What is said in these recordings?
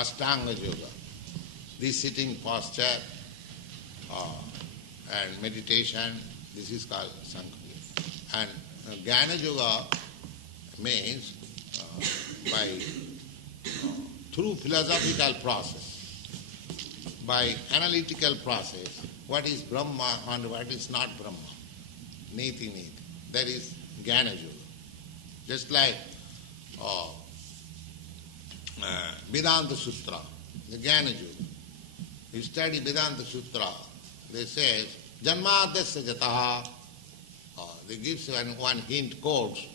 Ashtanga Yoga. This sitting posture and meditation, this is called Sankhya. And Jnana Yoga means through philosophical process, by analytical process, what is Brahma and what is not Brahma. Niti Niti. That is Jnana Yoga. Just like Vedanta Sutra, the Jnana Yoga. You study Vedanta Sutra, they say, Janmadasya Jataha, they give one hint, quotes,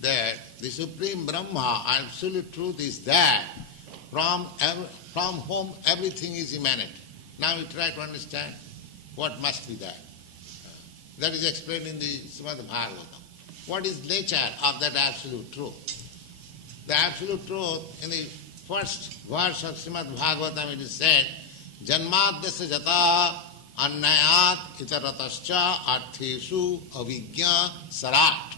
that the Supreme Brahma, absolute truth is that from whom everything is emanated. Now you try to understand what must be that. That is explained in the Srimad Bhagavatam. What is nature of that absolute truth? The absolute truth, in the first verse of Srimad Bhagavatam it is said, Janmadasya jata annayat itaratascha arthesu avijñā sarat.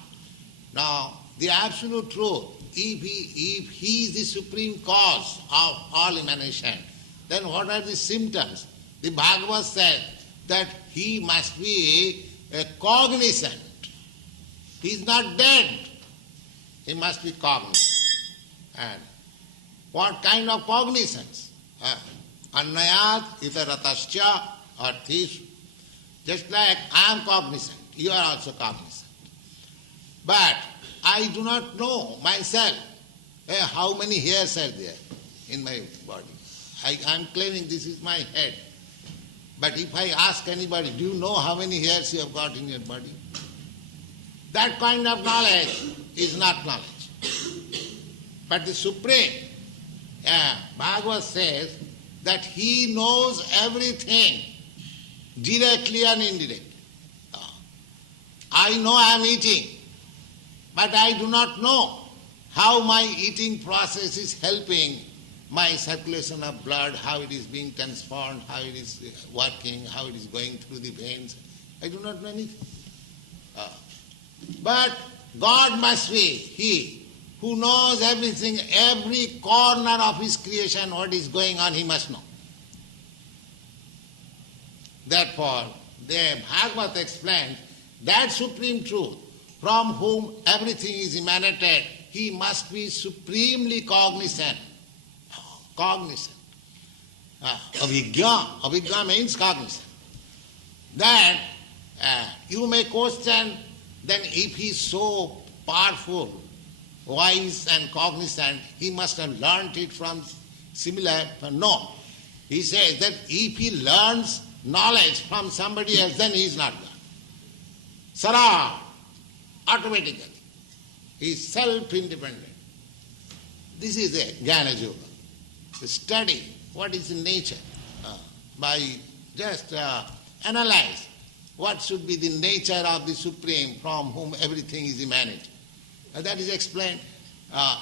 Now, the absolute truth, if he is the supreme cause of all emanation, then what are the symptoms? The Bhagavad said that he must be cognizant. He is not dead. He must be cognizant. And what kind of cognizance? Annayat itaratascha arthesu. Just like I am cognizant, you are also cognizant. But I do not know myself how many hairs are there in my body. I am claiming this is my head. But if I ask anybody, do you know how many hairs you have got in your body? That kind of knowledge is not knowledge. But the Supreme, Bhagavad says that he knows everything, directly and indirectly. I know I am eating, but I do not know how my eating process is helping my circulation of blood, how it is being transformed, how it is working, how it is going through the veins. I do not know anything. But God must be He who knows everything, every corner of His creation, what is going on, He must know. Therefore, the Bhagavad explains that supreme truth from whom everything is emanated, He must be supremely cognizant. Cognizant. Avijñā. Avijñā means cognizant. Then you may question, then if he is so powerful, wise and cognizant, he must have learnt it from similar. No. He says that if he learns knowledge from somebody else, then he is not learned. Sarah, automatically. He is self-independent. This is a Jnana Yoga. To study what is in nature by just analyze what should be the nature of the Supreme from whom everything is emanated. That is explained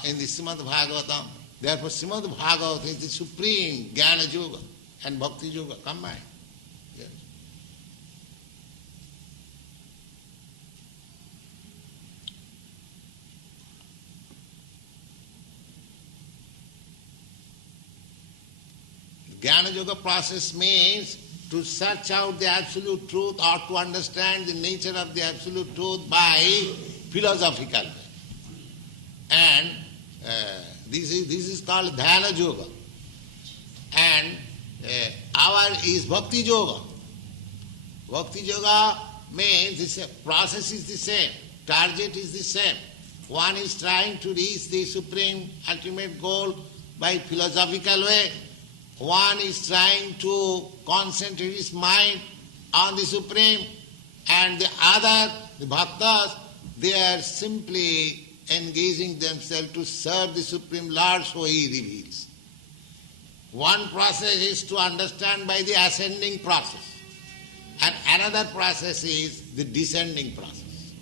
in the Srimad Bhagavatam. Therefore, Srimad Bhagavatam is the supreme Jnana Yoga and Bhakti Yoga combined. Yes. Jnana Yoga process means to search out the absolute truth or to understand the nature of the absolute truth by philosophical way. And this is called Dhyana Yoga. And our is Bhakti Yoga. Bhakti Yoga means this process is the same, target is the same. One is trying to reach the supreme ultimate goal by philosophical way. One is trying to concentrate his mind on the Supreme, and the other, the bhaktas, they are simply engaging themselves to serve the Supreme Lord, so He reveals. One process is to understand by the ascending process, and another process is the descending process.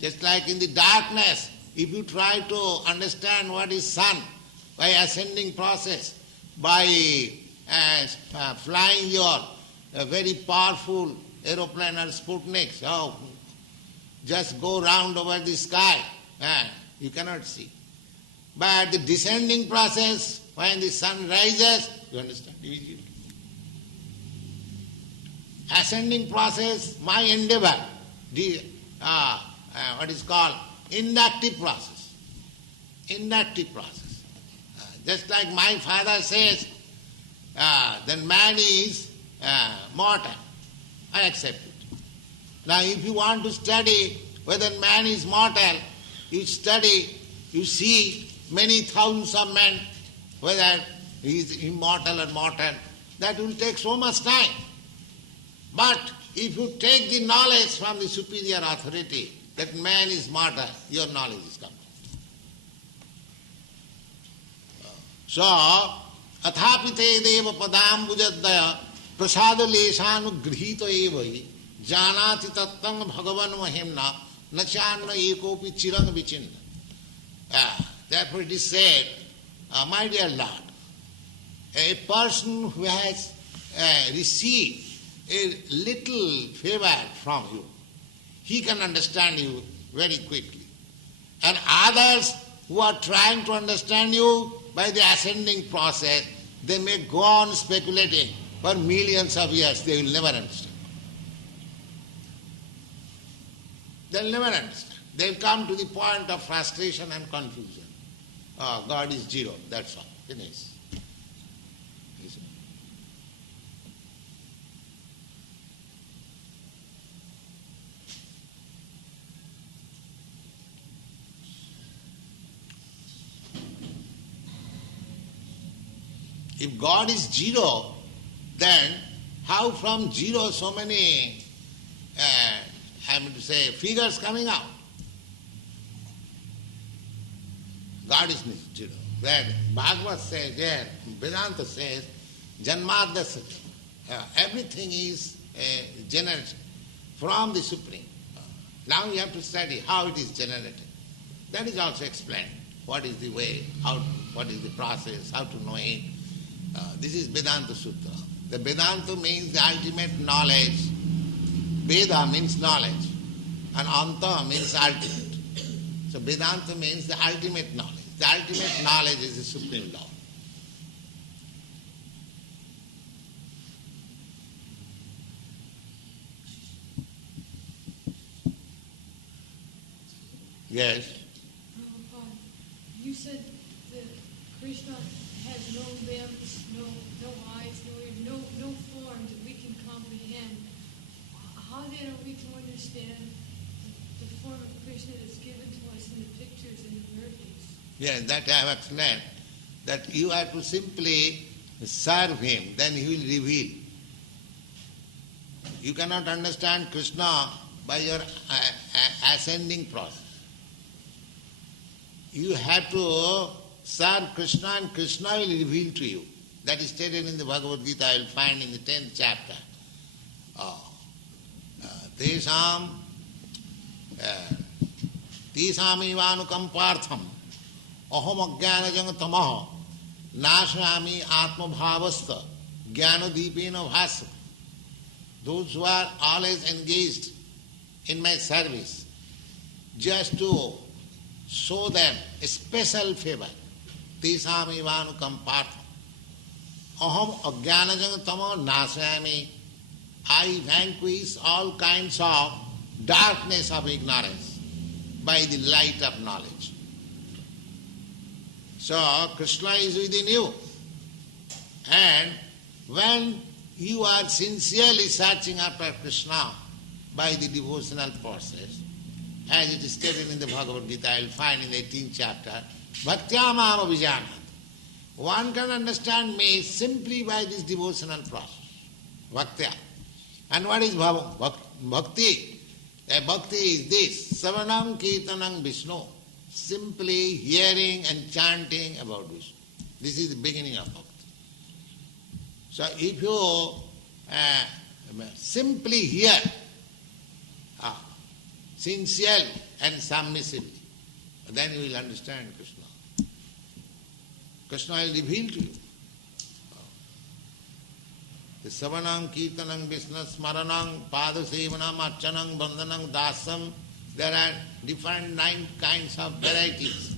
Just like in the darkness, if you try to understand what is sun, by ascending process, by flying your very powerful aeroplane or Sputnik, just go round over the sky, you cannot see. But the descending process, when the sun rises, you understand immediately. Ascending process, my endeavor, what is called inductive process. Inductive process. Just like my father says, then man is mortal. I accept it. Now if you want to study whether man is mortal, you study, you see many thousands of men, whether he is immortal or mortal. That will take so much time. But if you take the knowledge from the superior authority that man is mortal, your knowledge is complete. So, athapite deva padambujadaya prasada leshanugrhito evai janati tattam bhagavan mahimna nachanna ekopi chirang vichinna. Therefore it is said, my dear Lord, a person who has received a little favor from you, he can understand you very quickly. And others who are trying to understand you by the ascending process, they may go on speculating for millions of years, they will never understand. They will never understand. They will come to the point of frustration and confusion. Oh, God is zero, that's all. Finish. If God is zero, then how from zero so many, figures coming out? God is zero. That Bhagavad says there, Vedanta says, Janmadasya. Everything is generated from the Supreme. Now you have to study how it is generated. That is also explained. What is the way, what is the process, how to know it. This is Vedanta Sutra. The Vedanta means the ultimate knowledge. Veda means knowledge. And Anta means ultimate. So Vedanta means the ultimate knowledge. The ultimate knowledge is the Supreme Law. Yes? You said that Krishna has no limbs, no eyes, no ears, no form that we can comprehend. How then are we to understand the form of Krishna that's given to us in the pictures and the movies? Yes, that I have explained. That you have to simply serve him, then he will reveal. You cannot understand Krishna by your ascending process. You have to serve Krishna and Krishna will reveal to you. That is stated in the Bhagavad Gita, I will find in the 10th chapter. Tesam ivanukampartham aham ajnanajang tamaha nashami atmabhavastha jnanadipena bhasa. Those who are always engaged in my service, just to show them a special favor. Tesam ivanukampartham aham ajnanajang tamaha nashami. I vanquish all kinds of darkness of ignorance by the light of knowledge. So Krishna is within you. And when you are sincerely searching after Krishna by the devotional process, as it is stated in the Bhagavad Gita, I will find in the 18th chapter, Bhaktya Mama Vijanat. One can understand me simply by this devotional process. Bhaktya. And what is bhakti? Bhakti is this, Savanam Kirtanam Vishnu, simply hearing and chanting about Vishnu. This is the beginning of bhakti. So if you simply hear, sincerely and submissively, then you will understand Krishna. Krishna will reveal to you. The Savanam, Kirtanam, Vishnu, Smaranam, Padasevanam, Archanam, Bandhanam, Dasam, there are different 9 kinds of varieties.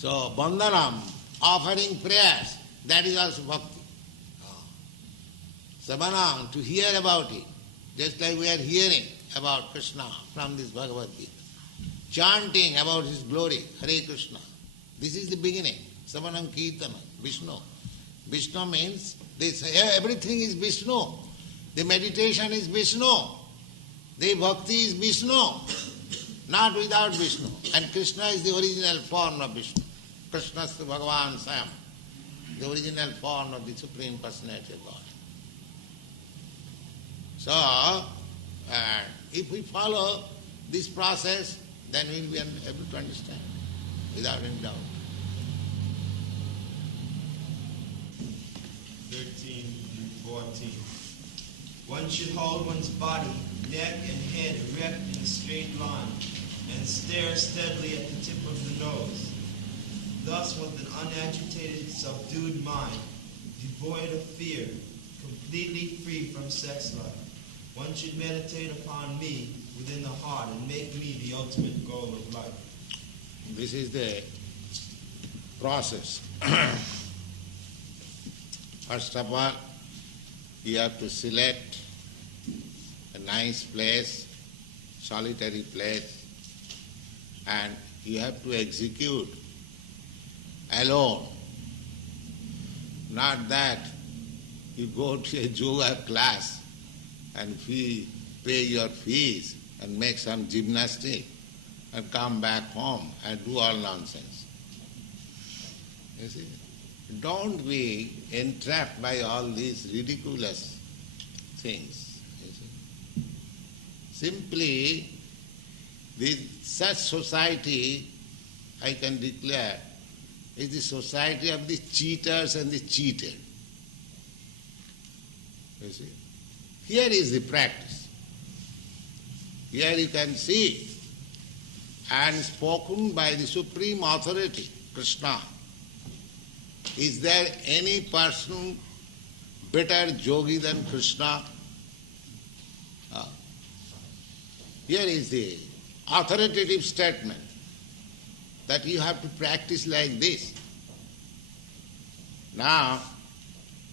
So, bandhanam, offering prayers, that is also bhakti. Savanam, to hear about it, just like we are hearing about Krishna from this Bhagavad Gita. Chanting about his glory, Hare Krishna. This is the beginning. Savanam Kirtanam, Vishnu. Vishnu means everything is Vishnu. The meditation is Vishnu. The bhakti is Vishnu. Not without Vishnu. And Krishna is the original form of Vishnu. Krishna is the Bhagavan Swayam, the original form of the Supreme Personality of God. So, if we follow this process, then we will be able to understand without any doubt. 13 through 14. One should hold one's body, neck, and head erect in a straight line and stare steadily at the tip of the nose. Thus, with an unagitated, subdued mind, devoid of fear, completely free from sex life, one should meditate upon me within the heart and make me the ultimate goal of life. This is the process. First of all, you have to select a nice place, solitary place, and you have to execute alone. Not that you go to a yoga class and pay your fees and make some gymnastic and come back home and do all nonsense. You see? Don't be entrapped by all these ridiculous things. You see? Simply, such society, I can declare, is the society of the cheaters and the cheated. You see? Here is the practice. Here you can see, and spoken by the Supreme Authority, Krishna. Is there any person better yogi than Krishna? Here is the authoritative statement that you have to practice like this. Now,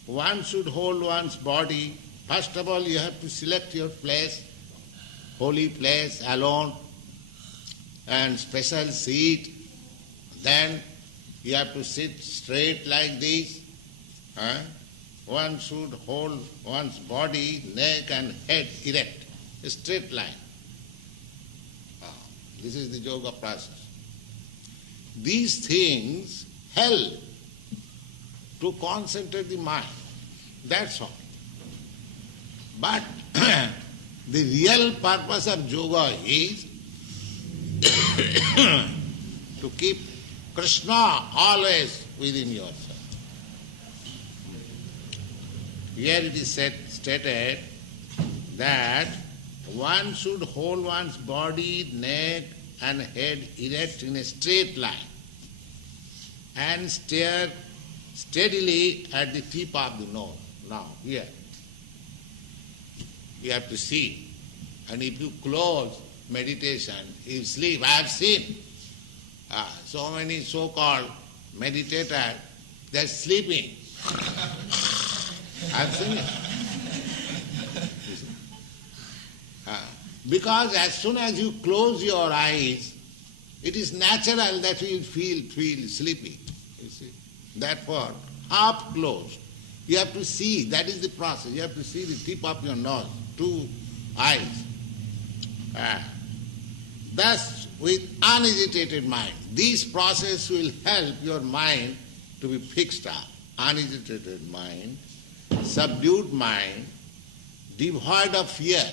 one should hold one's body. First of all, you have to select your place, holy place, alone, and special seat. Then you have to sit straight like this. One should hold one's body, neck and head erect, a straight line. This is the yoga process. These things help to concentrate the mind. That's all. But the real purpose of yoga is to keep Krishna always within yourself. Here it is stated that one should hold one's body, neck and head erect in a straight line and stare steadily at the tip of the nose. Now, here, you have to see. And if you close meditation, you sleep. I have seen so many so-called meditators, they are sleeping. I have seen it. Because as soon as you close your eyes, it is natural that you feel sleepy. You see. Therefore, half closed. You have to see, that is the process. You have to see the tip of your nose, two eyes. Thus, with unagitated mind, this process will help your mind to be fixed up. Unagitated mind, subdued mind, devoid of fear.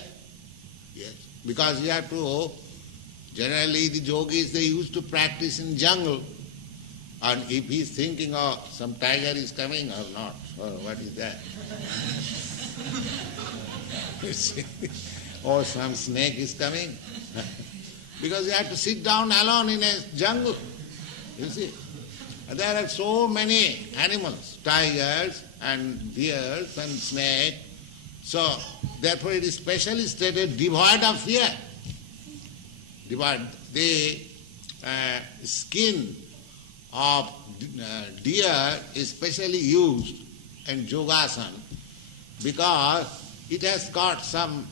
Yes, because you have to, generally the yogis, they used to practice in jungle. And if he is thinking, oh, some tiger is coming or not, or what is that? Or some snake is coming. Because you have to sit down alone in a jungle. You see. There are so many animals, tigers and bears and snakes. So, therefore it is specially stated, devoid of fear. Devoid. The skin of deer is specially used in yogasana because it has got some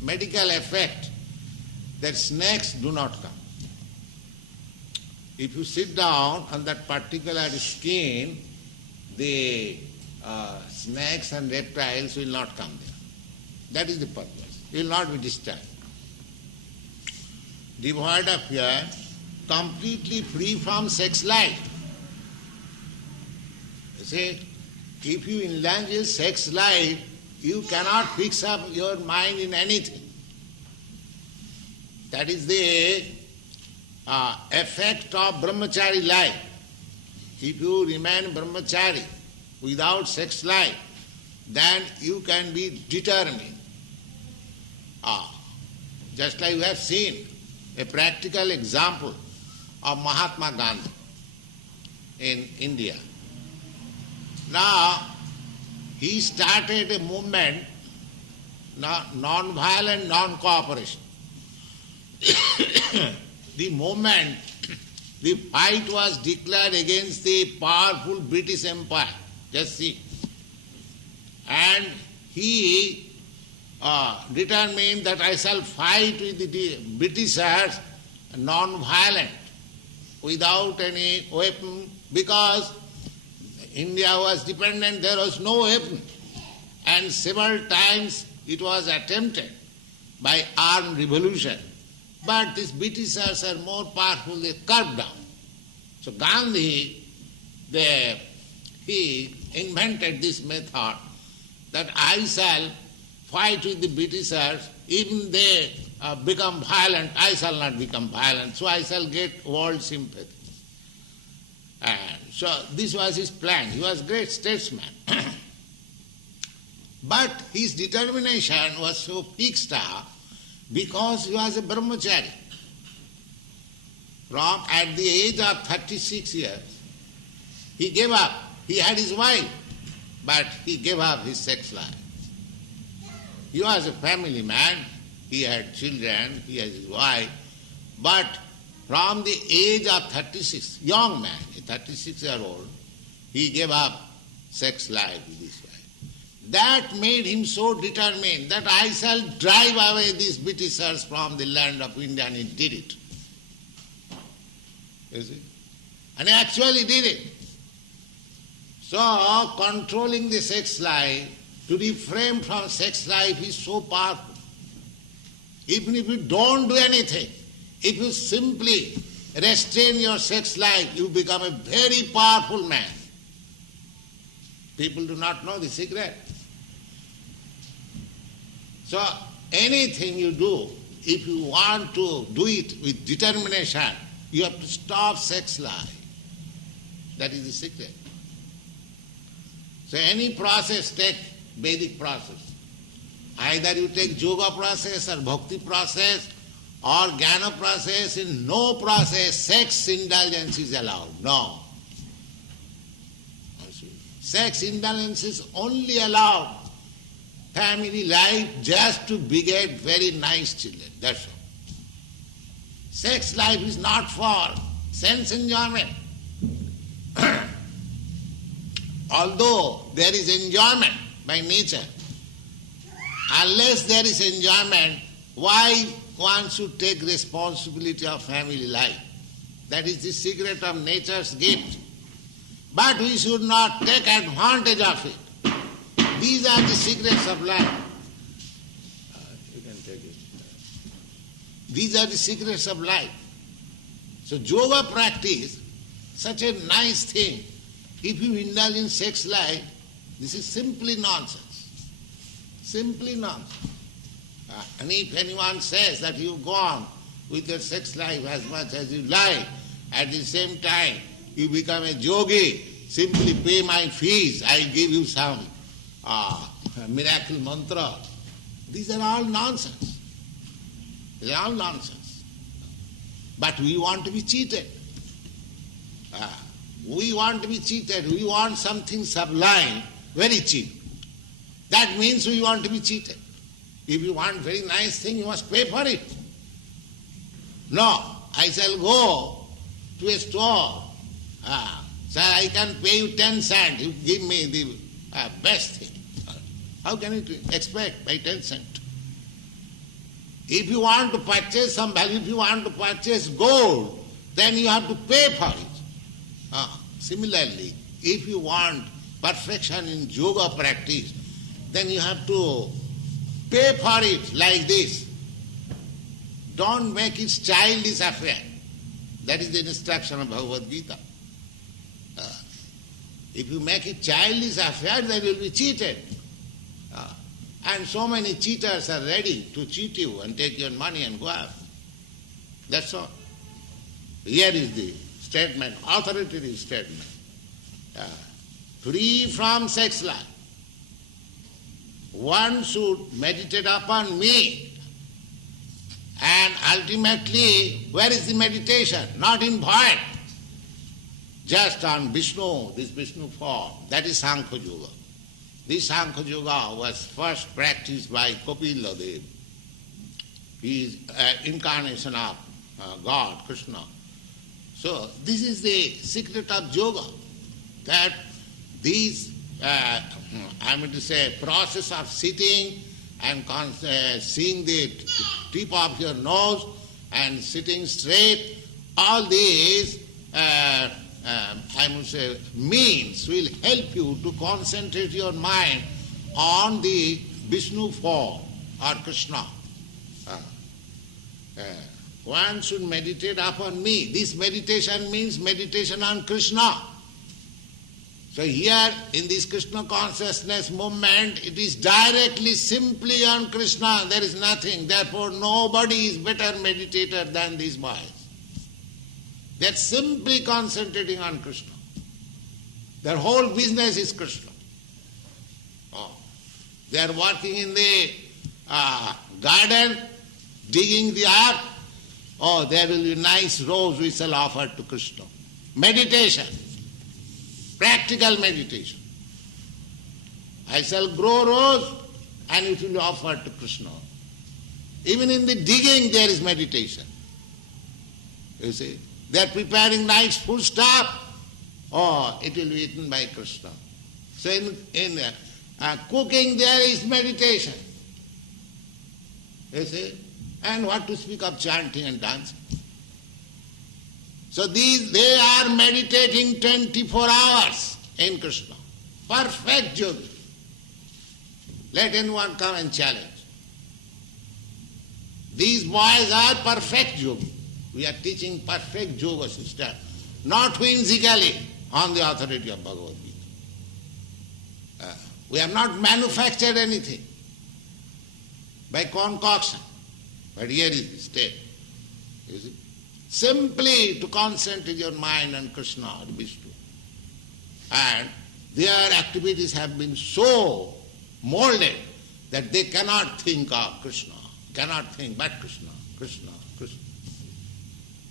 medical effect that snakes do not come. If you sit down on that particular skin, the snakes and reptiles will not come there. That is the purpose. You will not be disturbed. Devoid of fear, completely free from sex life. You see, if you indulge in sex life, you cannot fix up your mind in anything. That is the effect of brahmachari life. If you remain brahmachari without sex life, then you can be determined. Just like you have seen a practical example of Mahatma Gandhi in India. Now, he started a movement, non-violent, non-cooperation. The movement, the fight was declared against the powerful British Empire. Just see. And he determined that I shall fight with the Britishers non-violent, without any weapon, because India was dependent, there was no weapon. And several times it was attempted by armed revolution. But these Britishers are more powerful, they carved down. So Gandhi, he invented this method that I shall fight with the Britishers, even they become violent, I shall not become violent, so I shall get world sympathy. And so this was his plan. He was a great statesman. But his determination was so fixed up because he was a brahmachari. At the age of 36 years, he gave up. He had his wife, but he gave up his sex life. He was a family man, he had children, he had his wife, but from the age of 36, young man, a 36-year-old, he gave up sex life with his wife. That made him so determined that I shall drive away these Britishers from the land of India, and he did it. You see? And he actually did it. So, controlling the sex life, to refrain from sex life is so powerful. Even if you don't do anything, if you simply restrain your sex life, you become a very powerful man. People do not know the secret. So anything you do, if you want to do it with determination, you have to stop sex life. That is the secret. So any process, take Vedic process. Either you take yoga process or bhakti process or jnana process, in no process sex indulgence is allowed. No. Sex indulgence is only allowed family life just to beget very nice children. That's all. Sex life is not for sense enjoyment. Although there is enjoyment by nature, unless there is enjoyment, why one should take responsibility of family life? That is the secret of nature's gift. But we should not take advantage of it. These are the secrets of life. You can take it. These are the secrets of life. So yoga practice, such a nice thing. If you indulge in sex life, this is simply nonsense. Simply nonsense. And if anyone says that you go on with your sex life as much as you like, at the same time you become a yogi, simply pay my fees, I give you some miracle mantra. These are all nonsense. They are all nonsense. But we want to be cheated. We want to be cheated. We want something sublime, very cheap. That means we want to be cheated. If you want very nice thing, you must pay for it. No, I shall go to a store. Sir, I can pay you 10 cents. You give me the best thing. How can you expect by 10 cents? If you want to purchase some value, if you want to purchase gold, then you have to pay for it. Similarly, if you want perfection in yoga practice, then you have to pay for it like this. Don't make it childish affair. That is the instruction of Bhagavad Gita. If you make it childish affair, then you will be cheated. And so many cheaters are ready to cheat you and take your money and go out. That's all. Here is the statement, authoritative statement. Free from sex life. One should meditate upon me. And ultimately, where is the meditation? Not in void. Just on Vishnu, this Vishnu form. That is Sankhya Yoga. This Sankhya Yoga was first practiced by Kapila Dev. He is an incarnation of God, Krishna. So this is the secret of yoga, that these, process of sitting and seeing the tip of your nose and sitting straight, all these means will help you to concentrate your mind on the Vishnu form or Krishna. One should meditate upon me. This meditation means meditation on Krishna. So here in this Krishna consciousness movement, it is directly, simply on Krishna. There is nothing. Therefore, nobody is better meditator than these boys. They are simply concentrating on Krishna. Their whole business is Krishna. They are working in the garden, digging the earth. There will be nice rose we shall offer to Krishna. Meditation. Practical meditation. I shall grow rose and it will be offered to Krishna. Even in the digging there is meditation. You see, they are preparing nice food stuff. It will be eaten by Krishna. So in cooking there is meditation. You see, and what to speak of chanting and dancing. So they are meditating 24 hours in Krishna. Perfect yoga. Let anyone come and challenge. These boys are perfect yoga. We are teaching perfect yoga system, not whimsically on the authority of Bhagavad Gita. We have not manufactured anything by concoction. But here is the state. You see? Simply to concentrate your mind on Krishna or Vishnu. And their activities have been so molded that they cannot think of Krishna, cannot think but Krishna, Krishna, Krishna.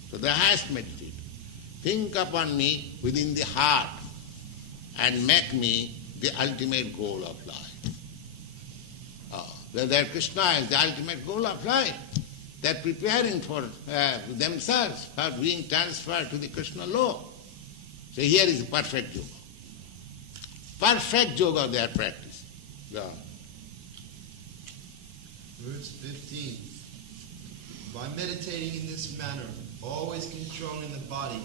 So they have to meditate. Think upon me within the heart and make me the ultimate goal of life. Whether Krishna is the ultimate goal of life, they are preparing for themselves for being transferred to the Krishna law. So here is perfect yoga. Perfect yoga they are practicing. Yeah. Verse 15. By meditating in this manner, always controlling the body,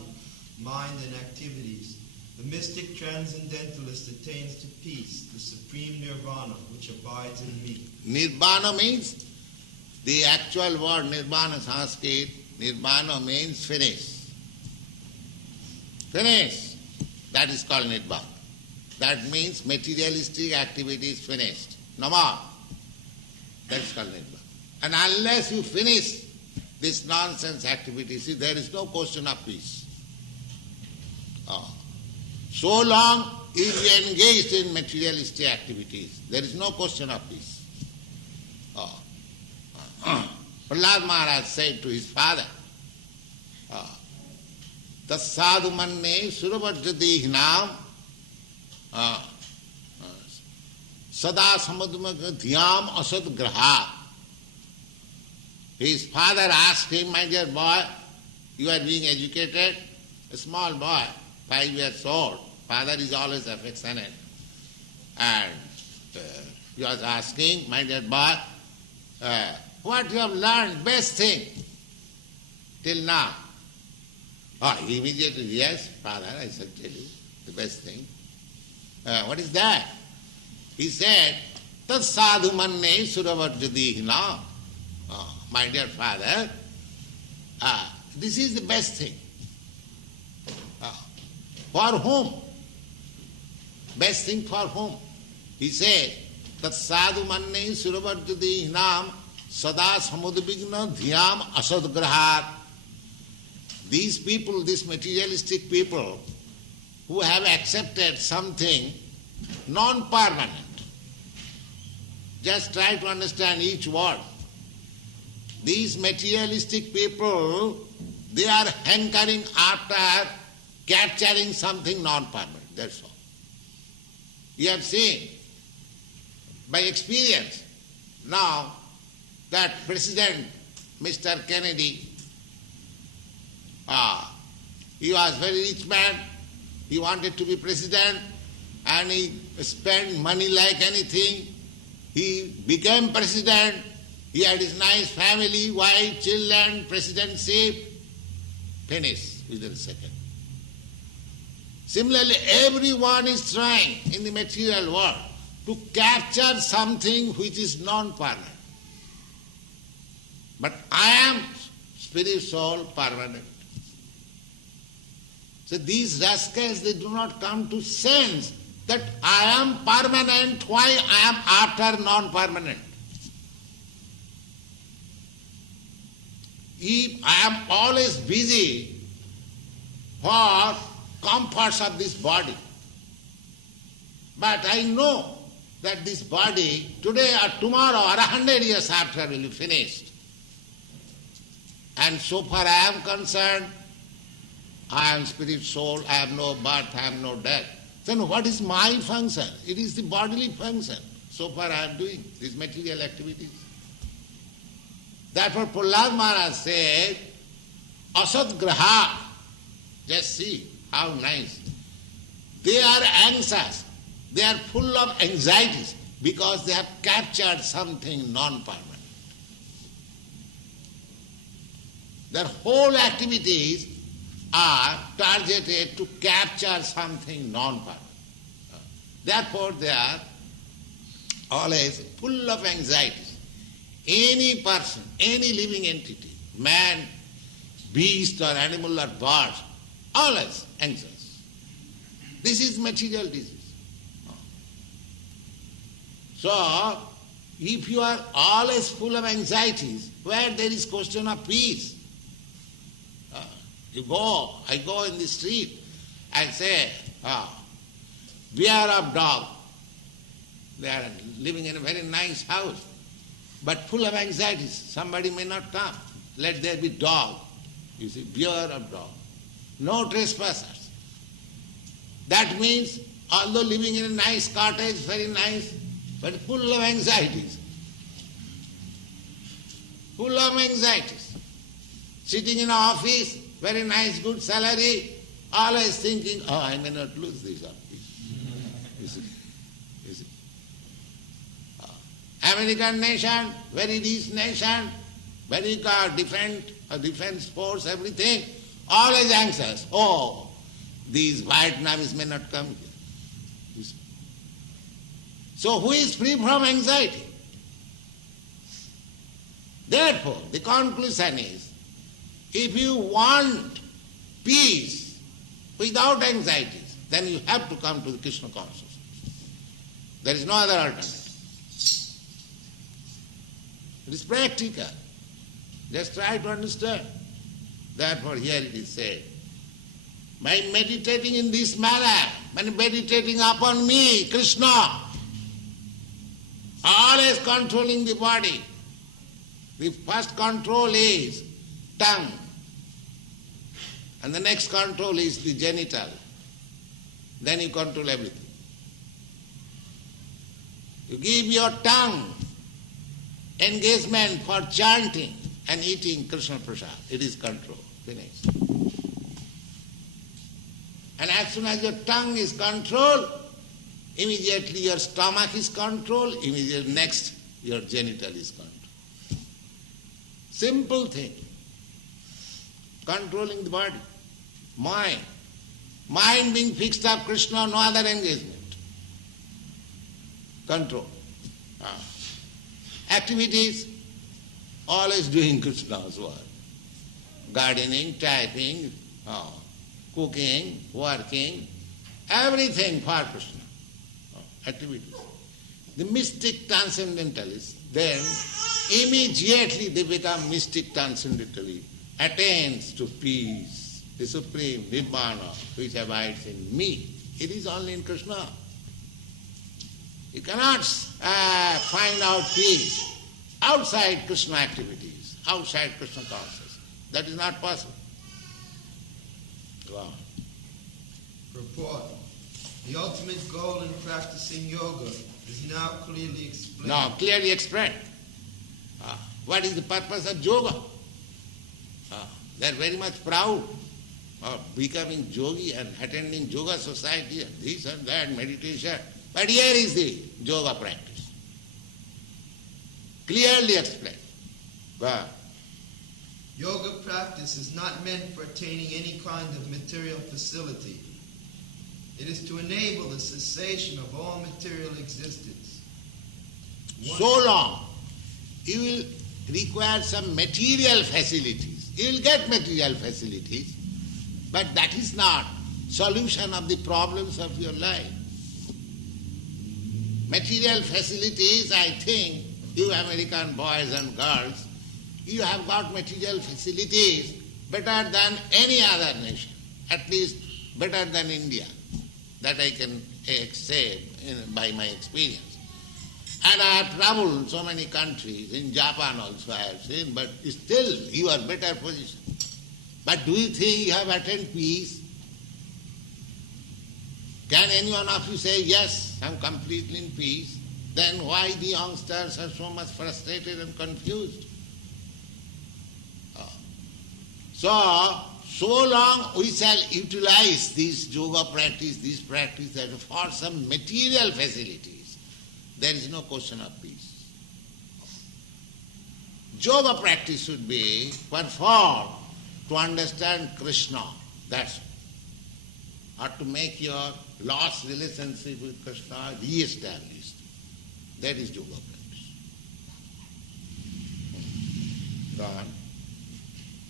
mind, and activities, the mystic transcendentalist attains to peace, the supreme nirvana, which abides in me. Nirvana means, the actual word nirvana Sanskrit, nirvana means finish. Finish. That is called nirvana. That means materialistic activity is finished. No more. That is called nirvana. And unless you finish this nonsense activity, see, there is no question of peace. So long if you engaged in materialistic activities, there is no question of peace. Prahlad Maharaj said to his father, Tassadu manne suravajjadehinam sada samadhumaka dhyam asad graha. His father asked him, my dear boy, you are being educated, a small boy, 5 years old, father is always affectionate. And he was asking, my dear boy, what you have learned, best thing till now? Oh, he immediately, yes, father, I shall tell you the best thing. What is that? He said, Tat sadhu manne suravarjadihina. My dear father, this is the best thing. For whom? Best thing for whom? He said, Tat sadhu manne suravarjadihinam sada samudvigna dhyam asadgrahat. These people, these materialistic people, who have accepted something non-permanent. Just try to understand each word. These materialistic people, they are hankering after capturing something non-permanent, that's all. You have seen by experience now that President Mr. Kennedy, he was a very rich man, he wanted to be president and he spent money like anything. He became president, he had his nice family, wife, children, presidency, finished within a second. Similarly, everyone is trying in the material world to capture something which is non-permanent. But I am spirit, soul, permanent. So these rascals, they do not come to sense that I am permanent, why I am after non-permanent. If I am always busy for comforts of this body, but I know that this body today or tomorrow or 100 years after will be finished. And so far I am concerned, I am spirit, soul, I have no birth, I have no death. Then what is my function? It is the bodily function. So far I am doing these material activities. Therefore Prahlad Maharaj said, Asad Graha, just see how nice. They are anxious, they are full of anxieties because they have captured something non-permanent. Their whole activities are targeted to capture something non-permanent. Therefore they are always full of anxieties. Any person, any living entity, man, beast or animal or bird, always anxious. This is material disease. So, if you are always full of anxieties, where there is question of peace? I go in the street and say, beware of dog. They are living in a very nice house, but full of anxieties. Somebody may not come. Let there be dog. You see, beware of dog. No trespassers. That means, although living in a nice cottage, very nice, but full of anxieties. Full of anxieties. Sitting in an office, very nice, good salary, always thinking, I may not lose this office. You see. American nation, very rich nation, very defense force, everything, always anxious. These Vietnamese may not come here. You see. So who is free from anxiety? Therefore, the conclusion is, if you want peace without anxieties, then you have to come to the Krishna consciousness. There is no other alternative. It is practical. Just try to understand. Therefore here it is said, by meditating in this manner, by meditating upon me, Krishna, always controlling the body. The first control is tongue. And the next control is the genital. Then you control everything. You give your tongue engagement for chanting and eating Krishna Prasad. It is control. Finished. And as soon as your tongue is controlled, immediately your stomach is controlled, immediately next your genital is controlled. Simple thing. Controlling the body. Mind. Mind being fixed up, Krishna, no other engagement. Control. Activities, always doing Krishna's work. Gardening, typing, cooking, working, everything for Krishna. Activities. The mystic transcendentalists, then immediately they become mystic transcendentally, attains to peace, the supreme nirvana which abides in me. It is only in Krishna. You cannot find out peace outside Krishna activities, outside Krishna consciousness. That is not possible. Go on. Purport. The ultimate goal in practicing yoga is now clearly explained. Now, clearly explained. What is the purpose of yoga? They are very much proud of becoming yogi and attending yoga society and this and that, meditation. But here is the yoga practice. Clearly explained. Yoga practice is not meant for attaining any kind of material facility. It is to enable the cessation of all material existence. So long you will require some material facilities. You will get material facilities, but that is not solution of the problems of your life. Material facilities, I think, you American boys and girls, you have got material facilities better than any other nation, at least better than India. That I can say by my experience. And I have traveled so many countries, in Japan also I have seen, but still you are better position. But do you think you have attained peace? Can any one of you say, yes, I am completely in peace? Then why the youngsters are so much frustrated and confused? So long we shall utilize this yoga practice, that for some material facilities, there is no question of peace. Yoga practice should be performed to understand Krishna, that's all. Or to make your lost relationship with Krishna re-established. That is yoga practice. Go on.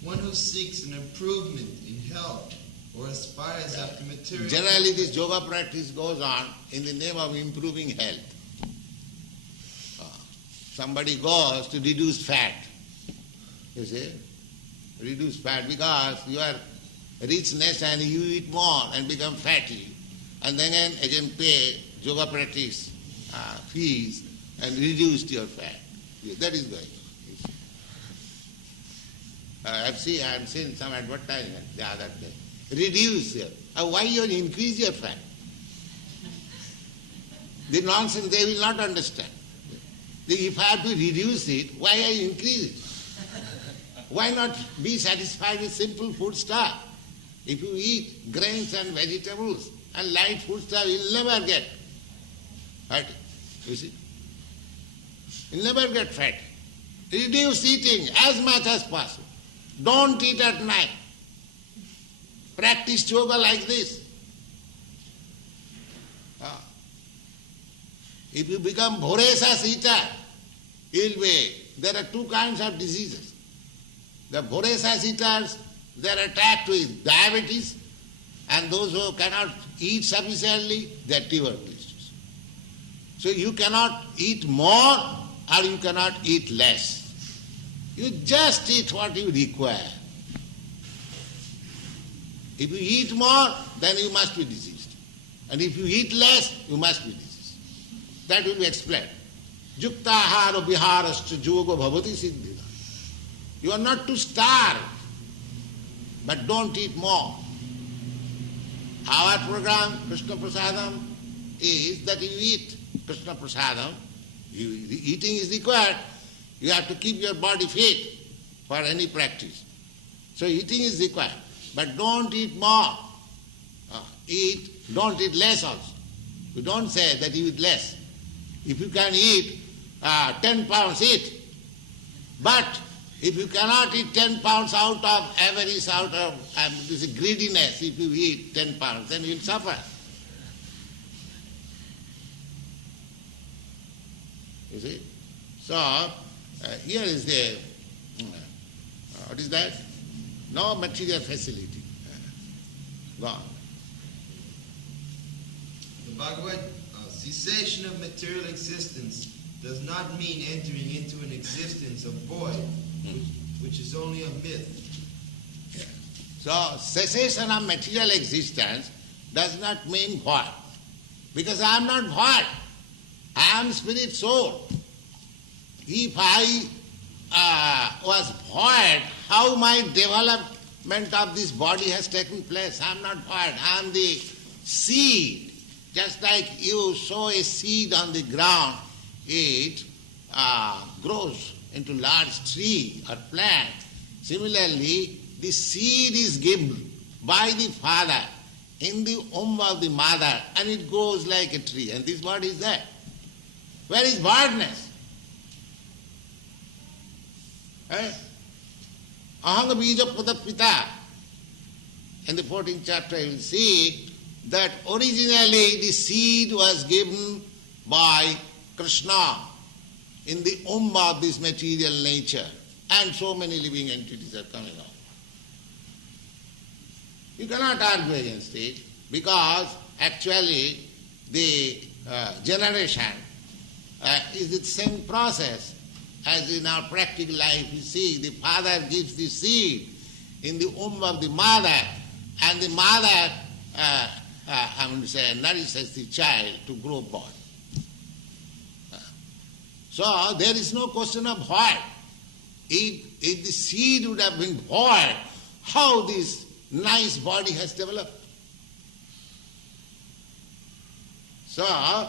One who seeks an improvement in health or aspires after material... Generally this yoga practice goes on in the name of improving health. Somebody goes to reduce fat. You see? Reduce fat because you are richness and you eat more and become fatty. And then again pay yoga practice fees and reduce your fat. That is going on. I have seen some advertisement the other day. Reduce your... why you increase your fat? The nonsense they will not understand. If I have to reduce it, why I increase it? Why not be satisfied with simple food stuff? If you eat grains and vegetables and light food stuff, you'll never get fat. You see? You'll never get fat. Reduce eating as much as possible. Don't eat at night. Practice yoga like this. If you become voracious eater, there are two kinds of diseases. The voracious eaters, they are attacked with diabetes, and those who cannot eat sufficiently, they are tuberculosis. So you cannot eat more or you cannot eat less. You just eat what you require. If you eat more, then you must be diseased. And if you eat less, you must be diseased. That will be explained. Yuktahara viharascha yoga bhavati siddhita. You are not to starve, but don't eat more. Our program, Krishna Prasadam, is that you eat Krishna Prasadam. Eating is required. You have to keep your body fit for any practice. So eating is required. But don't eat more. eat, don't eat less also. You don't say that you eat less. If you can eat 10 pounds, eat. But if you cannot eat 10 pounds out of avarice, out of this greediness, if you eat 10 pounds, then you will suffer. You see? So, here is the, what is that? No material facility. Gone. The Bhagavad cessation of material existence does not mean entering into an existence of void, which is only a myth. Yeah. So, cessation of material existence does not mean void. Because I am not void. I am spirit soul. If I was void, how my development of this body has taken place? I am not void. I am the seed. Just like you sow a seed on the ground, it grows into large tree or plant. Similarly, the seed is given by the father in the womb of the mother, and it grows like a tree. And this body is there. Where is voidness? Ahanga bija pita. In the 14th chapter you will see that originally the seed was given by Krishna in the womb of this material nature, and so many living entities are coming out. You cannot argue against it, because actually the generation is the same process as in our practical life. You see, the father gives the seed in the womb of the mother, and the mother nourishes the child to grow boy. So there is no question of void. If the seed would have been void, how this nice body has developed? So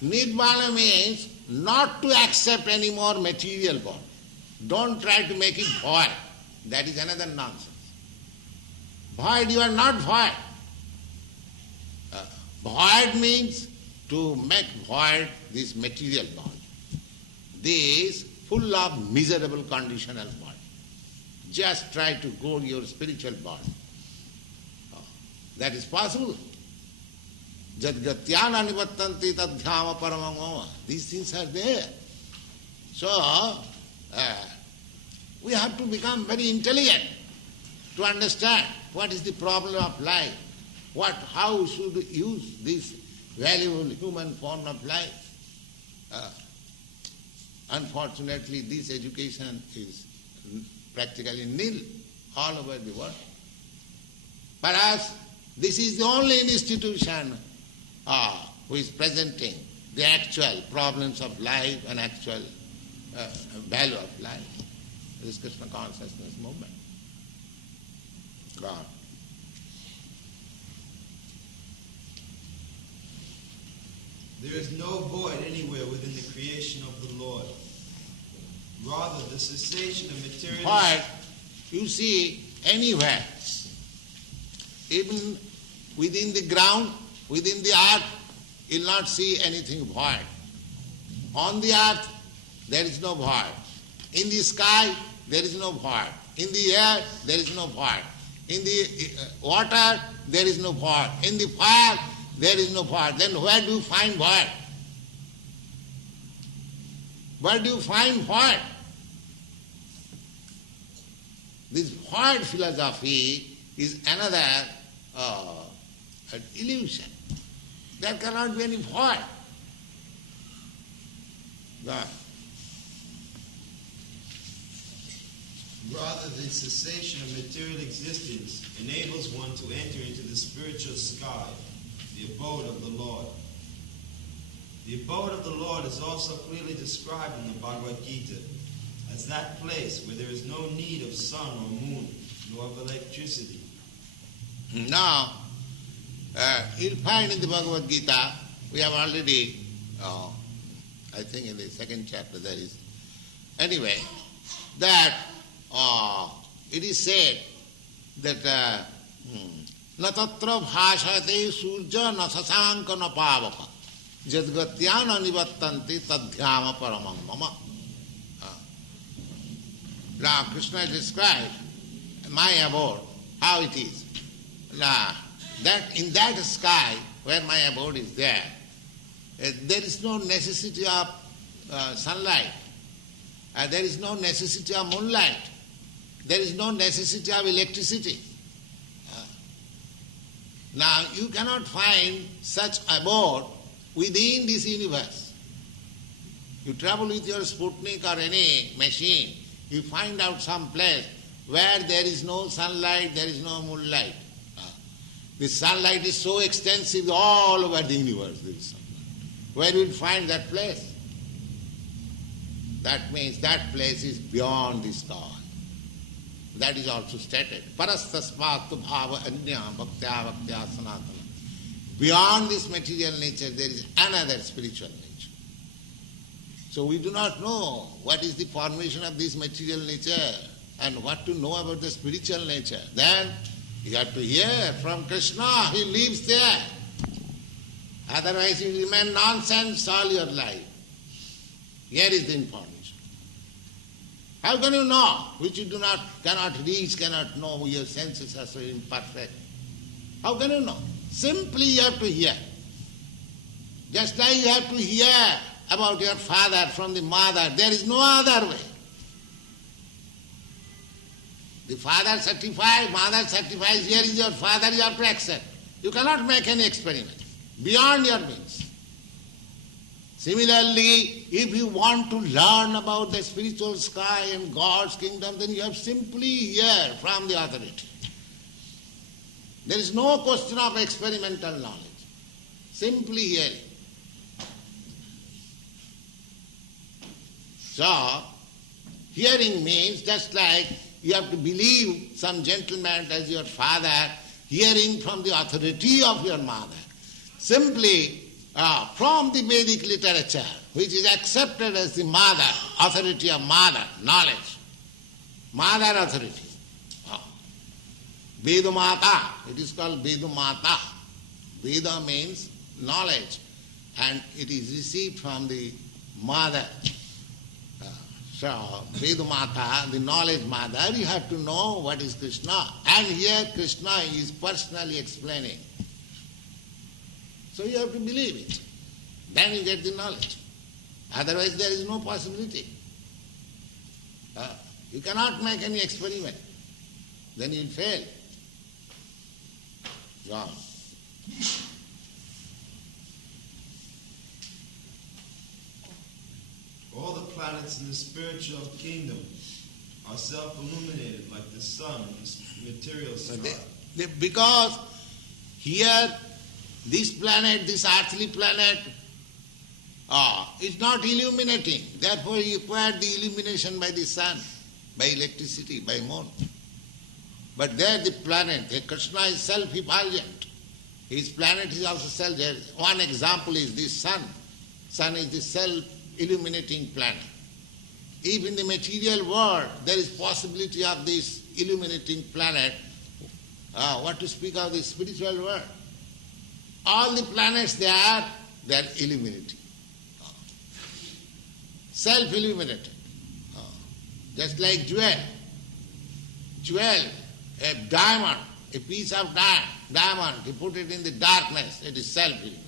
Nirvana means not to accept any more material body. Don't try to make it void. That is another nonsense. Void, you are not void. Void means to make void this material body. This full of miserable conditional body. Just try to grow your spiritual body. That is possible. Jadgatyana nivattanti tadhyama paramangoma. These things are there. So, we have to become very intelligent to understand what is the problem of life, how should we use this valuable human form of life. Unfortunately, this education is practically nil all over the world. Perhaps this is the only institution who is presenting the actual problems of life and actual value of life. This Krishna consciousness movement. God. There is no void anywhere within the creation of the Lord. Rather, the cessation of material... Void, you see, anywhere. Even within the ground, within the earth, you will not see anything void. On the earth, there is no void. In the sky, there is no void. In the air, there is no void. In the water, there is no void. In the fire, there is no void. Then where do you find void? Where do you find void? This void philosophy is another an illusion. There cannot be any void. God. Rather, the cessation of material existence enables one to enter into the spiritual sky, the abode of the Lord. The abode of the Lord is also clearly described in the Bhagavad Gita as that place where there is no need of sun or moon, nor of electricity. Now, you'll find in the Bhagavad Gita, we have already, I think in the second chapter there is, anyway, that it is said that na tatra bhashate surja na sasanka na pavaka jadgatyana nivattanti tadhyama paramam mama. Now Krishna described my abode, how it is. Now, that in that sky where my abode is there, there is no necessity of sunlight, there is no necessity of moonlight, there is no necessity of electricity. Now you cannot find such abode within this universe. You travel with your Sputnik or any machine, you find out some place where there is no sunlight, there is no moonlight. The sunlight is so extensive all over the universe, there is sunlight. Where will you find that place? That means that place is beyond the sky. That is also stated. Parastasmatu bhava anya bhaktya bhaktya sanatana. Beyond this material nature there is another spiritual nature. So we do not know what is the formation of this material nature and what to know about the spiritual nature. Then you have to hear from Krishna, he lives there. Otherwise you remain nonsense all your life. Here is the information. How can you know which you cannot reach, cannot know, your senses are so imperfect? How can you know? Simply you have to hear. Just like you have to hear about your father from the mother, there is no other way. The father certifies, mother certifies, here is your father, you have to accept. You cannot make any experiment beyond your means. Similarly, if you want to learn about the spiritual sky and God's kingdom, then you have simply hear from the authority. There is no question of experimental knowledge. Simply hearing. So, hearing means just like you have to believe some gentleman as your father, hearing from the authority of your mother. Simply from the Vedic literature, which is accepted as the mother, authority of mother, knowledge. Mother authority. Vedamata, it is called Vedamata. Veda means knowledge, and it is received from the mother. So, Vedamata, the knowledge mother, you have to know what is Krishna. And here Krishna is personally explaining. So you have to believe it. Then you get the knowledge. Otherwise there is no possibility. You cannot make any experiment. Then you will fail. Gone. All the planets in the spiritual kingdom are self-illuminated like the sun in the material sky. Because here, this planet, this earthly planet, is not illuminating. Therefore you require the illumination by the sun, by electricity, by moon. But there the planet, Krishna is self-effulgent. His planet is also self. One example is this sun. Sun is the self-illuminating planet. If in the material world there is possibility of this illuminating planet, what to speak of the spiritual world? All the planets they are illuminating. Self-illuminated. Just like jewel. Jewel, a diamond, a piece of diamond, you put it in the darkness, it is self-illuminated.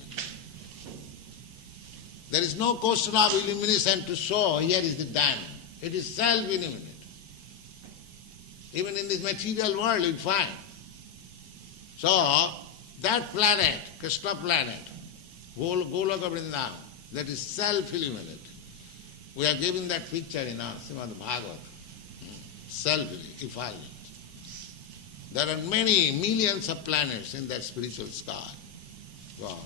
There is no question of illumination to show here is the diamond. It is self-illuminated. Even in this material world you find. So, that planet, Krishna planet, Goloka Vrindavan, that is self-illuminated. We are given that picture in our Srimad Bhagavatam. Self-effulgent. There are many millions of planets in that spiritual sky. Wow.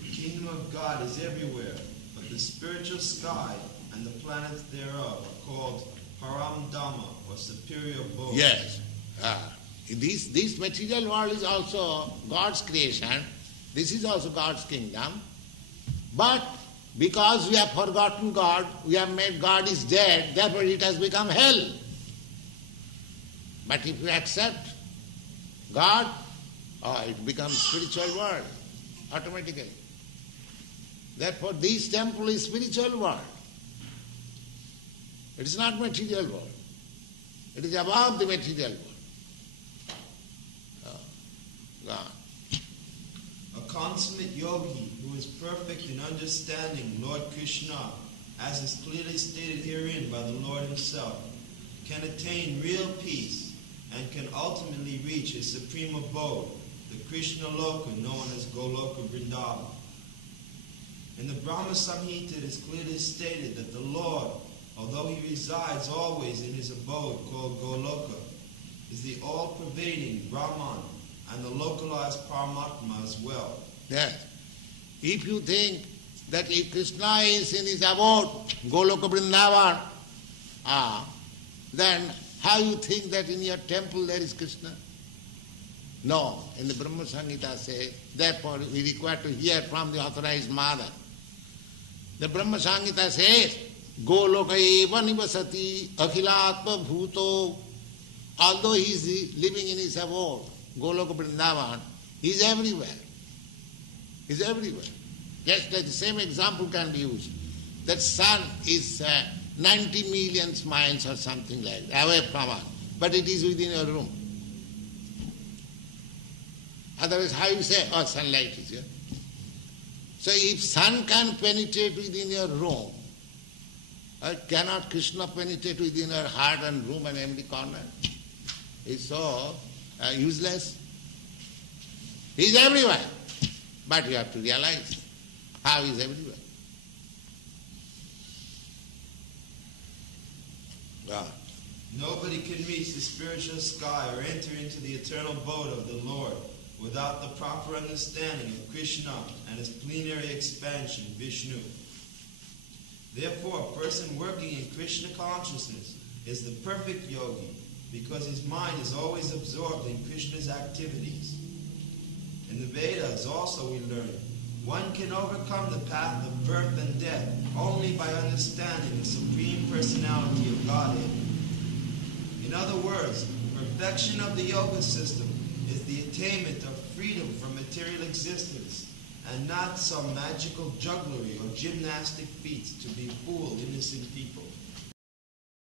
The kingdom of God is everywhere, but the spiritual sky and the planets thereof are called Param Dhamma, or superior abode. Yes. This material world is also God's creation. This is also God's kingdom. But because we have forgotten God, we have made God is dead, therefore it has become hell. But if you accept God, it becomes spiritual world automatically. Therefore, this temple is spiritual world. It is not material world. It is above the material world. God. A consummate yogi who is perfect in understanding Lord Krishna, as is clearly stated herein by the Lord himself, can attain real peace and can ultimately reach his supreme abode, the Krishna Loka known as Goloka Vrindavan. In the Brahma Samhita it is clearly stated that the Lord, although he resides always in his abode called Goloka, is the all-pervading Brahman and the localized Paramatma as well. Yes. If you think that if Krishna is in his abode, Goloka Vrindavan, then how you think that in your temple there is Krishna? No. In the Brahma Samhita says, therefore we require to hear from the authorized mother. The Brahma Samhita says, Goloka eva nivasati akhilatma bhuto. Although he is living in his abode, Goloka Vrindavan, he is everywhere. He is everywhere. Just like the same example can be used. That sun is 90 million miles or something like that, away from us, but it is within your room. Otherwise, how you say, sunlight is here? So if sun can penetrate within your room, cannot Krishna penetrate within your heart and room and every corner? It's so useless. He is everywhere. But you have to realize how he is everywhere. God. Nobody can reach the spiritual sky or enter into the eternal abode of the Lord without the proper understanding of Krishna and his plenary expansion, Vishnu. Therefore, a person working in Krishna consciousness is the perfect yogi because his mind is always absorbed in Krishna's activities. In the Vedas also we learn, one can overcome the path of birth and death only by understanding the Supreme Personality of Godhead. In other words, perfection of the yoga system is the attainment of freedom from material existence and not some magical jugglery or gymnastic feats to befool innocent people.